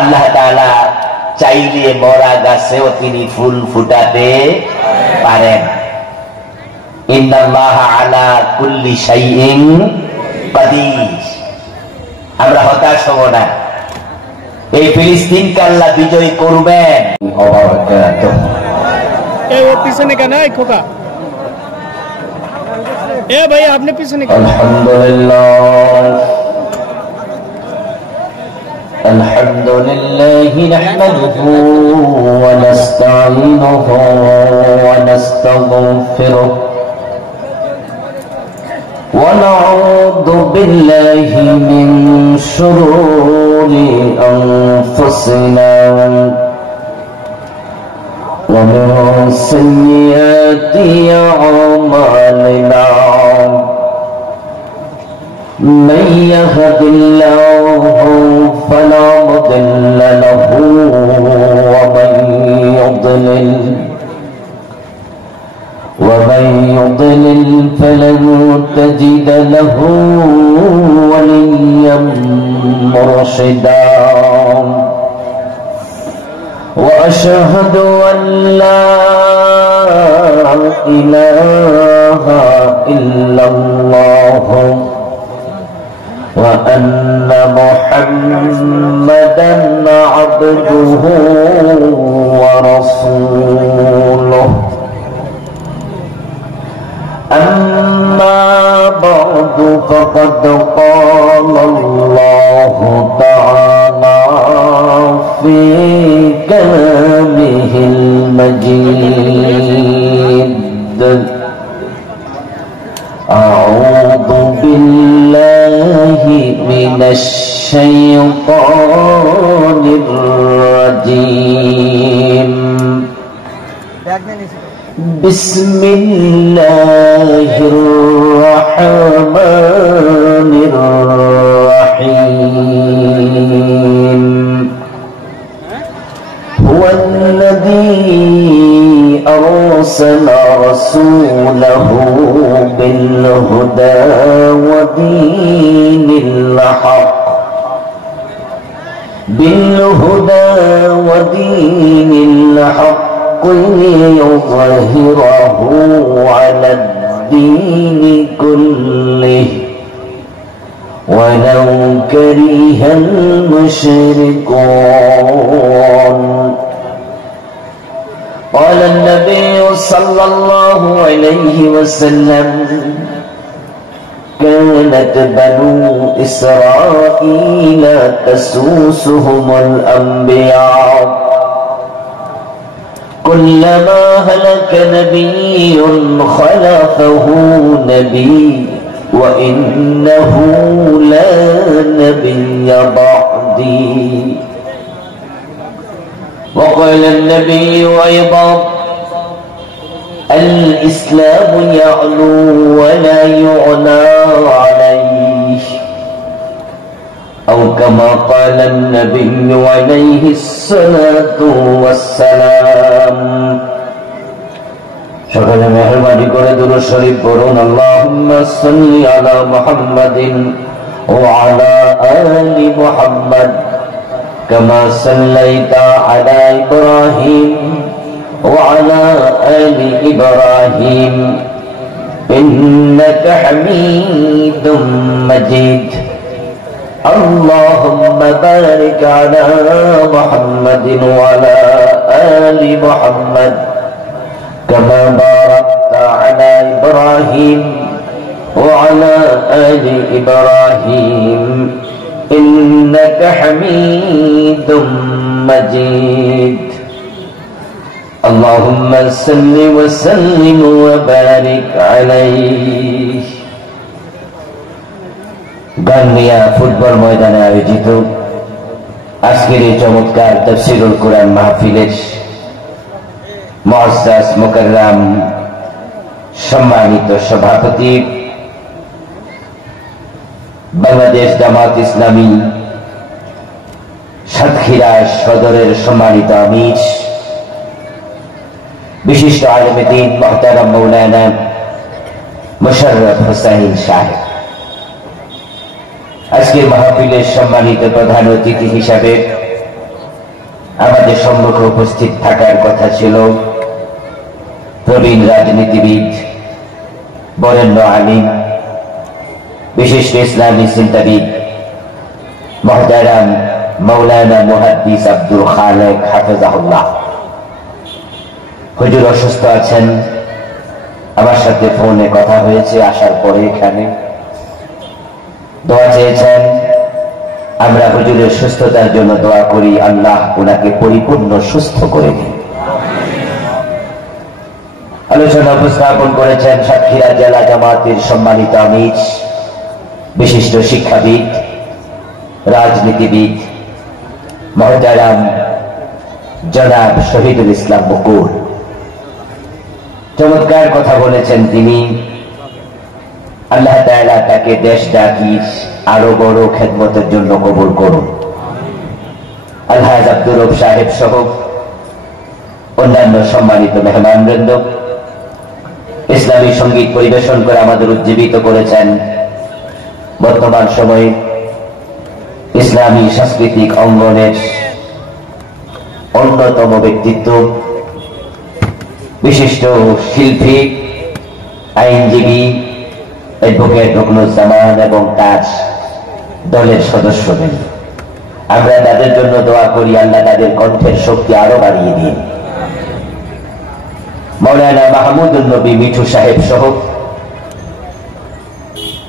আল্লাহ তাআলা চাইলে মরা গাছেও তিনি ফুল ফুটাতে পারেন। ইন্নাল্লাহা আলা কুল্লি শাইইন কাদির। আমরা হতাশ হব না, এই ফিলিস্তিনকে আল্লাহ বিজয় করবেন। পিছনে কেন খোকা? এ ভাই আপনি পিছনে কেন? আলহামদুলিল্লাহ الحمد لله نحمده ونستعينه ونستغفره ونعوذ بالله من شرور أنفسنا ومن سيئات أعمالنا من يهد الله فلا مضل له ومن يضلل فلن تجد له وليا مرشدا وأشهد أن لا إله إلا الله وأن محمدا عبده ورسوله أما بعد فقد قال الله تعالى في كلامه المجيد أعوذ بالله من الشيطان الرجيم بسم الله الرحمن الرحيم هو الذي أرسل رسوله بالهدى ودين الحق ليظهره على الدين كله ولو كره المشركون. قال النبي صلى الله عليه وسلم كانت بنو إسرائيل تسوسهم الأنبياء كلما هلك نبي خلفه نبي وإنه لا نبي بعدي. وقال النبي أيضا الإسلام يعلو ولا يعلى عليه أو كما قال النبي عليه الصلاة والسلام. সকলে মেহেরবানি করে দুরূদ শরীফ পড়ুন। আল্লাহুম্মা সাল্লি আলা মুহাম্মাদিন ওয়া আলা আলি মুহাম্মাদ কামা সাল্লাইতা আলা ইব্রাহিম وعلى آل إبراهيم إنك حميد مجيد. اللهم بارك على محمد وعلى آل محمد كما باركت على إبراهيم وعلى آل إبراهيم إنك حميد مجيد. اللهم صل وسلم وبارك عليه. গান্দিয়া ফুটবল ময়দানে আয়োজিত আজকের এই চমৎকার তাফসীরুল কুরআন মাহফিলের মুআজ্জাজ মুকাররম সম্মানিত সভাপতি, বাংলাদেশ জামাত ইসলামী সাতক্ষীরা সদরের সম্মানিত আমির, বিশিষ্ট আলেমে দ্বীন মুহতারাম মাওলানা মুশাররফ হোসাইন সাহেব, আজকের মাহফিলের সম্মানিত প্রধান অতিথি হিসাবে আমাদের সম্মুখে উপস্থিত থাকার কথা ছিল প্রবীণ রাজনীতিবিদ, বরেণ্য আলিম, বিশিষ্ট ইসলামী চিন্তাবিদ মুহতারাম মাওলানা মুহাদ্দিস আব্দুল খালেক হাফেজাহুল্লাহ। হুজুর অসুস্থ আছেন, আমার সাথে ফোনে কথা হয়েছে আসার পরে এখানে দোয়া চেয়েছেন। আমরা হুজুরের সুস্থতার জন্য দোয়া করি, আল্লাহ ওনাকে পরিপূর্ণ সুস্থ করে দিন। আলোচনা উপস্থাপন করেছেন সাতক্ষীরা জেলা জামায়াতের সম্মানিত আমির, বিশিষ্ট শিক্ষাবিদ, রাজনীতিবিদ মুহতারাম জনাব শহীদুল ইসলাম বকুল। চমৎকার কথা বলেছেন তিনি। আল্লাহ তাআলা তাকে দেশ ডাকির আরো বড় খেদমতের জন্য কবুল করুন। আলহাজ আব্দুর রব সাহেব সহ অন্যান্য সম্মানিত মেহমানবৃন্দ ইসলামী সঙ্গীত পরিবেশন করে আমাদের উজ্জীবিত করেছেন। বর্তমান সময়ে ইসলামী সাংস্কৃতিক অঙ্গনের অন্যতম ব্যক্তিত্ব, বিশিষ্ট শিল্পী, আইনজীবী অ্যাডভোকেট রুকনুজ্জামান এবং তার দলের সদস্যদের। আমরা তাদের জন্য দোয়া করি, আল্লাহ তাদের কণ্ঠের শক্তি আরো বাড়িয়ে দিন। মাওলানা মাহমুদুল নবী মিঠু সাহেব সহ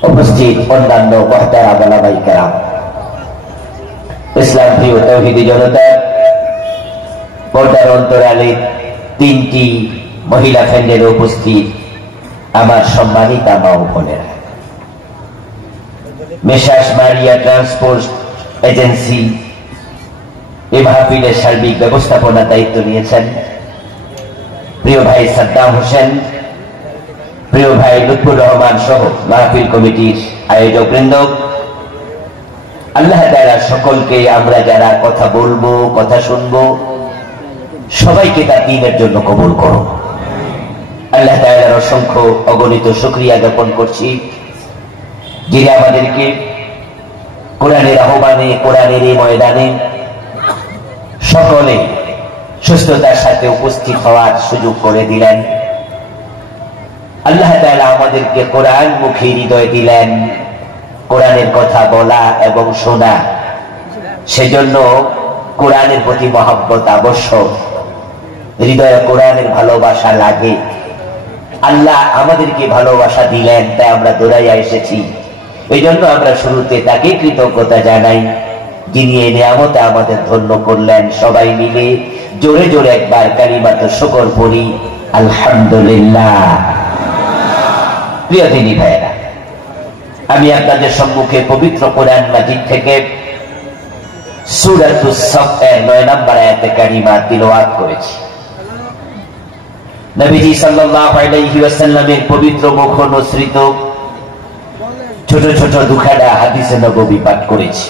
উপস্থিত অন্যান্য মুহতারাম ওলামায়ে কেরাম, ইসলাম প্রিয় তাওহীদি জনতা, পর্দার অন্তরালে তিনটি মহিলা ফ্যান্ডেলে উপস্থিত আমার সম্মানিতা মা ও বোনেরা, মেসার্স মারিয়া ট্রান্সপোর্ট এজেন্সি এই মাহফিলের সার্বিক ব্যবস্থাপনার দায়িত্ব নিয়েছেন প্রিয় ভাই সাদ্দাম হোসেন, প্রিয় ভাই লুৎফুর রহমান সহ মাহফিল কমিটির আয়োজক বৃন্দ। আল্লাহ তাআলা সকলকে, আমরা যারা কথা বলবো, কথা শুনবো, সবাইকে তার দ্বীনের জন্য কবুল করুন। আল্লাহ তাআলার অসংখ্য অগণিত শুকরিয়া জ্ঞাপন করছি, যিনি আমাদেরকে কোরআনের আহ্বানে, কোরআনের এই ময়দানে সকলে সুস্থতার সাথে উপস্থিত হওয়ার সুযোগ করে দিলেন। আল্লাহ তাআলা আমাদেরকে কোরআন মুখী হৃদয় দিলেন, কোরআনের কথা বলা এবং শোনা। সেজন্য কোরআনের প্রতি মহব্বত আবশ্যক, হৃদয়ে কোরআনের ভালোবাসা লাগে। আল্লাহ আমাদেরকে ভালোবাসা দিলেন, তাই আমরা দৌড়াইয়া এসেছি। এই জন্য আমরা শুরুতে তাকে কৃতজ্ঞতা জানাই, যিনি এই নিয়ামতে আমাদের ধন্য করলেন। সবাই মিলে জোরে জোরে একবার কালিমাতুশ শুকর পড়ি, আলহামদুলিল্লাহ। প্রিয় দিনী ভাইয়েরা, আমি আপনাদের সম্মুখে পবিত্র কোরআন মাজিদ থেকে সূরাতুস সাফ এর 9 নম্বর আয়াতে কারিমা তিলাওয়াত করেছি। নবীজি সাল্লাল্লাহু আলাইহি ওয়াসাল্লামের পবিত্র মুখ অনুসৃত ছোট ছোট দুখানা হাদিসে নববী পাঠ করেছি।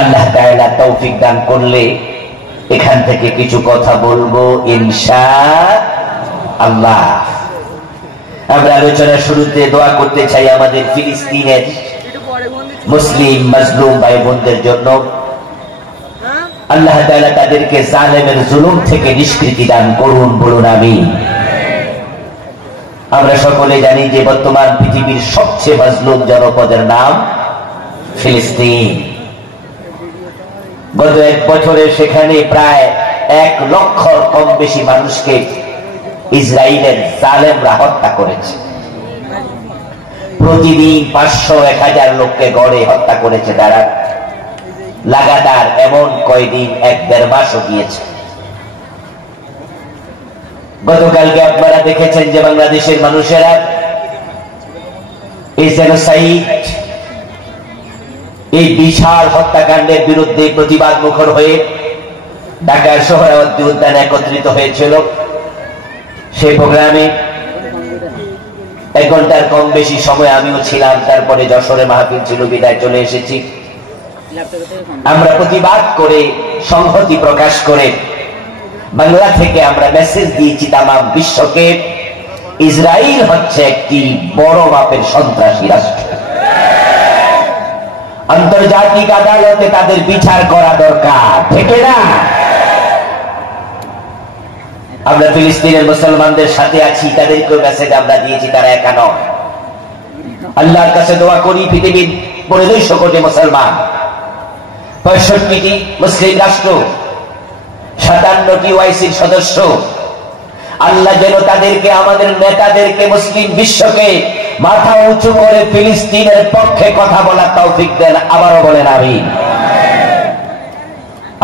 আল্লাহ তাআলা তৌফিক দান করলে এখান থেকে কিছু কথা বলবো ইনশাআল্লাহ। আমরা আলোচনার শুরুতে দোয়া করতে চাই আমাদের ফিলিস্তিনের মুসলিম মাজলুম ভাই বোনদের জন্য। আল্লাহ তাআলা তাদেরকে জালেমের জুলুম থেকে নিষ্কৃতি দান করুন, বলুন আমিন। আমরা সকলে জানি যে বর্তমান পৃথিবীর সবচেয়ে মাজলুম জনপদের নাম ফিলিস্তিন। গত 1 বছরে সেখানে প্রায় 1 লক্ষর কম বেশি মানুষকে ইসরায়েলের জালেমরা হত্যা করেছে। প্রতিদিন 500-1000 লোককে গড়ে হত্যা করেছে তারা। লাগাতার এমন কয়দিন 1-1.5 মাসও গিয়েছে। গতকালকে আপনারা দেখেছেন যে বাংলাদেশের মানুষেরা এই জেনোসাইড, এই বিশাল হত্যাকাণ্ডের বিরুদ্ধে প্রতিবাদ মুখর হয়ে ঢাকার সোহরাওয়ার্দী উদ্যানে একত্রিত হয়েছিল। সেই প্রোগ্রামে 1 ঘন্টার কম বেশি সময় আমিও ছিলাম। তারপরে যশোরে মাহফিল ছিল, বিদায় চলে এসেছি। আমরা প্রতিবাদ করে, সংহতি প্রকাশ করে বাংলা থেকে আমরা মেসেজ দিয়েছি তাম বিশ্বকে, ইসরায়েল হচ্ছে একটি বড় মাপের সন্ত্রাসী রাষ্ট্র। আন্তর্জাতিক আদালতে তাদের বিচার করা দরকার, ঠিক না? আমরা ফিলিস্তিনের মুসলমানদের সাথে আছি, তাদেরকেও মেসেজ আমরা দিয়েছি, তারা একা নয়। আল্লাহর কাছে দোয়া করি পৃথিবীর 250 কোটি মুসলমান, 65টি মুসলিম রাষ্ট্র, 57টি ওআইসির সদস্য, আল্লাহ যেন তাদেরকে, আমাদের নেতাদেরকে, মুসলিম বিশ্বকে মাথা উঁচু করে ফিলিস্তিনের পক্ষে কথা বলার তৌফিক দেন। আবারও বলেন আমিন।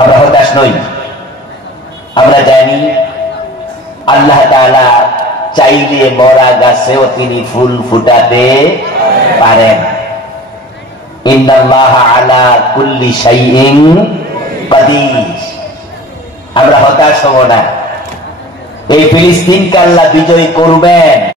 আমরা হতাশ নই, আমরা জানি আল্লাহ তাআলা চাইলে মরা গাছেও তিনি ফুল ফুটাতে পারেন। ইন্নাল্লাহা আলা কুল্লি শাইইন কাদির। আমরা হতাশ হব না, এই ফিলিস্তিনকে আল্লাহ বিজয় করবেন।